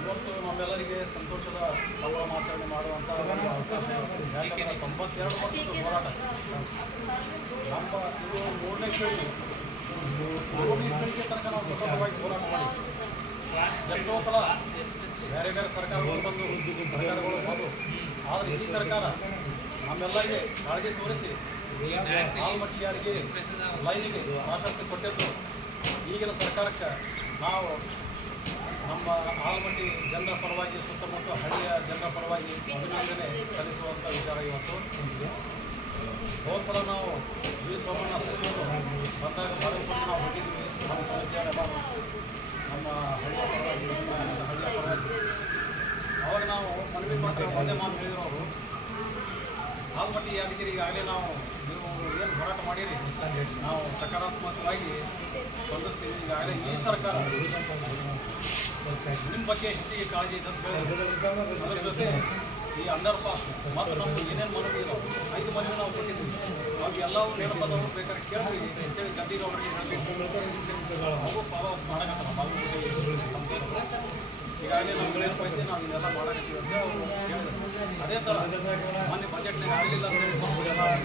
ಇವತ್ತು ನಮ್ಮೆಲ್ಲರಿಗೆ ಸಂತೋಷದ ಸಂಭ್ರಮಾಚರಣೆ ಮಾಡುವಂಥ ಒಂದು ಅವಕಾಶ. ಯಾಕಂದ್ರೆ ತೊಂಬತ್ತೆರಡು ವರ್ಷದ ಹೋರಾಟ. ನಮ್ಮ ಇದು ಮೂರನೇ ಪೀಳಿಗೆ. ಮೂರನೇ ಪೀಳಿಗೆ ತನಕ ನಾವು ಸತತವಾಗಿ ಹೋರಾಟ ಮಾಡಿ. ಎಷ್ಟೋ ಸಲ ಬೇರೆ ಬೇರೆ ಸರ್ಕಾರಗಳು ಬಂದು ಸರ್ಕಾರಗಳು ಬಂದು. ಆದರೆ ಈ ಸರ್ಕಾರ ನಮ್ಮೆಲ್ಲರಿಗೆ ಕಾಳಜಿ ತೋರಿಸಿ ಆಲ್ಮಟ್ಟಿ ಯಾರಿಗೆ ಲೈನಿಗೆ ಪ್ರಾಶಸ್ತ್ಯ ಕೊಟ್ಟಿದ್ದು ಈಗಿನ ಸರ್ಕಾರಕ್ಕೆ ನಾವು ನಮ್ಮ ಆಲಮಟ್ಟಿ ಜನರ ಪರವಾಗಿ, ಸುತ್ತಮುತ್ತ ಹಳ್ಳಿಯ ಜನರ ಪರವಾಗಿ ಅಭಿನಂದನೆ ಸಲ್ಲಿಸುವಂಥ ವಿಚಾರ ಇವತ್ತು ಹೋದ ಸಲ ನಾವು ಜಿ ಸೋಮಣ್ಣ ಸಚಿವರು ಬಂದಾಗ ಬಾಗಲಕೋಟೆ ನಾವು ಹೋಗಿದ್ದೀವಿ ನಮ್ಮ ಸಮಿತಿಯವರೆಲ್ಲ ನಮ್ಮ ಹಳ್ಳಿಯ ಪರವಾಗಿ ಹಳ್ಳಿಯ ಪರವಾಗಿ. ಅವಾಗ ನಾವು ಮನವಿ ಕೊಟ್ಟರೆ ಒಂದೇ ಮಾತು ಹೇಳಿದ್ರು. ಆಲ್ಮಟ್ಟಿ ಯಾದಗಿರಿ ಈಗಾಗಲೇ ನಾವು ನೀವು ಏನು ಹೋರಾಟ ಮಾಡಿರಿ? ನಾವು ಸಕಾರಾತ್ಮಕವಾಗಿ ಸ್ಪಂದಿಸ್ತೀವಿ. ಈಗಾಗಲೇ ಈ ಸರ್ಕಾರ ನಿಮ್ಮ ಬಗ್ಗೆ ಹೆಚ್ಚಿಗೆ ಕಾಳಜಿ ಇದೆ ಈ ಅಂಡರ್ ಪಾಸ್ ಮತ್ತು ನಮ್ಗೆ ಏನೇನು ಮನವಿ ಇರೋ ಐದು ಮನವಿ ನಾವು ಕೊಟ್ಟಿದ್ದೀವಿ. ನಾವು ಎಲ್ಲವೂ ನೆನಪದವರು ಬೇಕಾದ್ರೆ ಕೇಳಿದ್ವಿ ಅಂತೇಳಿ ಗಂಭೀರ ಅವರಿಗೆ ಅವು ಫಾಲೋ ಅಪ್ ಮಾಡಕತ್ತಾರ ಬಾಗಲಕೋಟೆ ಈಗಾಗಲೇ ನಮ್ಗೆ ಏನಪ್ಪೈತೆ ನಾವು ಇದೆಲ್ಲ ಅವರು ಅದೇ ಥರ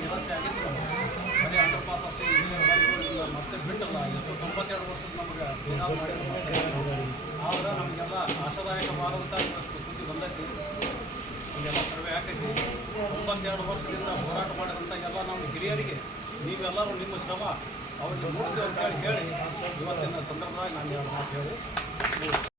ನಿರಾಸೆ ಆಗಿತ್ತು ಬರೀ ಅಂಡರ್ ಪಾಸ್ ಅಷ್ಟೇ ಇಂಜಿನಿಯರ್ ಮತ್ತೆ ಬಿಟ್ಟಲ್ಲ. ಎಷ್ಟು ತೊಂಬತ್ತೆರಡು ವರ್ಷದ ನಮ್ಗೆ ಆದ್ರೆ ನಮಗೆಲ್ಲ ಆಶಾದಾಯಕವಾದಂಥ ಸುದ್ದಿ ಬಂದೈತಿ. ನಮಗೆಲ್ಲ ಸರ್ವೆ ಆಕೈತಿ ತೊಂಬತ್ತೆರಡು ವರ್ಷದಿಂದ ಹೋರಾಟ ಮಾಡಿದಂಥ ಎಲ್ಲ ನಮ್ಮ ಹಿರಿಯರಿಗೆ, ನೀವೆಲ್ಲರೂ ನಿಮ್ಮ ಶ್ರಮ ಅವ್ರಿಗೆ ಮುಕ್ತಿ ಅಂತ ಹೇಳಿ ಹೇಳಿ. ಇವತ್ತಿನ ಸಂದರ್ಭದಾಗ ನಾನು ಹೇಳಿ.